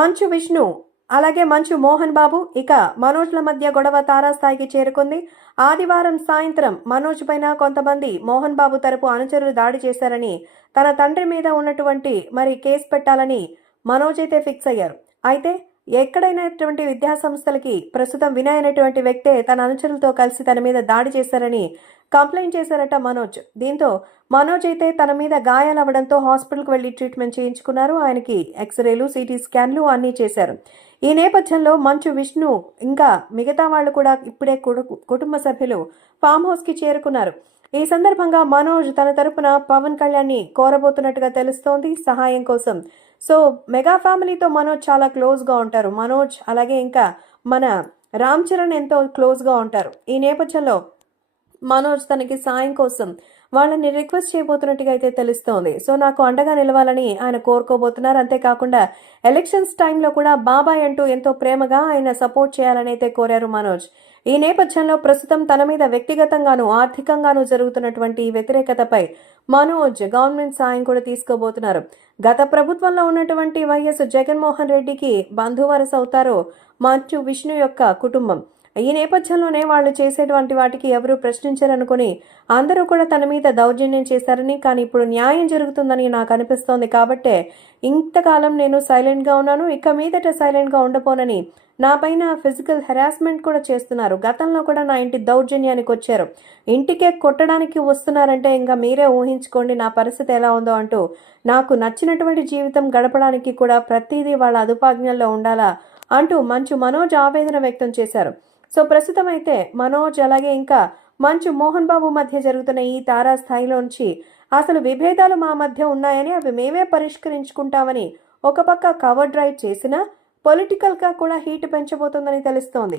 మంచు విష్ణు అలాగే మంచు మోహన్ బాబు ఇక మనోజ్ల మధ్య గొడవ తారాస్థాయికి చేరుకుంది. ఆదివారం సాయంత్రం మనోజ్ పైన కొంతమంది మోహన్ బాబు తరపు అనుచరులు దాడి చేశారని, తన తండ్రి మీద ఉన్నటువంటి కేసు పెట్టాలని మనోజ్ అయితే ఫిక్స్ అయ్యారు. అయితే ఎక్కడైనటువంటి విద్యా సంస్థలకి ప్రస్తుతం వినయ్ అనేటువంటి వ్యక్తే తన అనుచరులతో కలిసి తన మీద దాడి చేశారని కంప్లైంట్ చేశారట మనోజ్. దీంతో మనోజ్ అయితే తన మీద గాయాలవ్వడంతో హాస్పిటల్కి వెళ్లి ట్రీట్మెంట్ చేయించుకున్నారు. ఆయనకి ఎక్స్రేలు, సిటీ స్కాన్లు అన్నీ చేశారు. ఈ నేపథ్యంలో మంచు విష్ణు ఇంకా మిగతా వాళ్ళు కూడా ఇప్పుడే కుటుంబ సభ్యులు ఫామ్ హౌస్ కి చేరుకున్నారు. ఈ సందర్భంగా మనోజ్ తన తరపున పవన్ కళ్యాణ్ ని కోరబోతున్నట్టుగా తెలుస్తోంది సహాయం కోసం. సో మెగా ఫ్యామిలీతో మనోజ్ చాలా క్లోజ్ గా ఉంటారు. మనోజ్ అలాగే ఇంకా మన రామ్ చరణ్ ఎంతో క్లోజ్ గా ఉంటారు. ఈ నేపథ్యంలో మనోజ్ తనకి సాయం కోసం వాళ్ళని రిక్వెస్ట్ చేయబోతున్నట్టుగా అయితే తెలుస్తోంది. సో నాకు అండగా నిలవాలని ఆయన కోరుకోబోతున్నారు. అంతేకాకుండా ఎలక్షన్స్ టైంలో కూడా బాబాయ్ అంటూ ఎంతో ప్రేమగా ఆయన సపోర్ట్ చేయాలని అయితే కోరారు మనోజ్. ఈ నేపథ్యంలో ప్రస్తుతం తన మీద వ్యక్తిగతంగాను ఆర్థికంగాను జరుగుతున్నటువంటి వ్యతిరేకతపై మనోజ్ గవర్నమెంట్ సాయం కూడా తీసుకోబోతున్నారు. గత ప్రభుత్వంలో ఉన్నటువంటి వైఎస్ జగన్మోహన్ రెడ్డికి బంధువరస అవుతారు మంచు విష్ణు యొక్క కుటుంబం. ఈ నేపథ్యంలోనే వాళ్ళు చేసేటువంటి వాటికి ఎవరు ప్రశ్నించారనుకుని అందరూ కూడా తన మీద దౌర్జన్యం చేశారని, కానీ ఇప్పుడు న్యాయం జరుగుతుందని నాకు అనిపిస్తోంది. కాబట్టే ఇంతకాలం నేను సైలెంట్ గా ఉన్నాను, ఇక మీదట సైలెంట్ గా ఉండపోనని నా పైన ఫిజికల్ హెరాస్మెంట్ కూడా చేస్తున్నారు. గతంలో కూడా నా ఇంటి దౌర్జన్యానికి వచ్చారు, ఇంటికే కొట్టడానికి వస్తున్నారంటే ఇంకా మీరే ఊహించుకోండి నా పరిస్థితి ఎలా ఉందో అంటూ నాకు నచ్చినటువంటి జీవితం గడపడానికి కూడా ప్రతిదీ వాళ్ళ అదుపాజ్ఞల్లో ఉండాలా అంటూ మంచు మనోజ్ ఆవేదన వ్యక్తం చేశారు. సో ప్రస్తుతం అయితే మనోజ్ అలాగే ఇంకా మంచు మోహన్ బాబు మధ్య జరుగుతున్న ఈ తారా స్థాయిలోంచి అసలు విభేదాలు మా మధ్య ఉన్నాయని, అవి మేమే పరిష్కరించుకుంటామని ఒక పక్క కవర్ డ్రైవ్ చేసినా పొలిటికల్ గా కూడా హీట్ పెంచబోతోందని తెలుస్తోంది.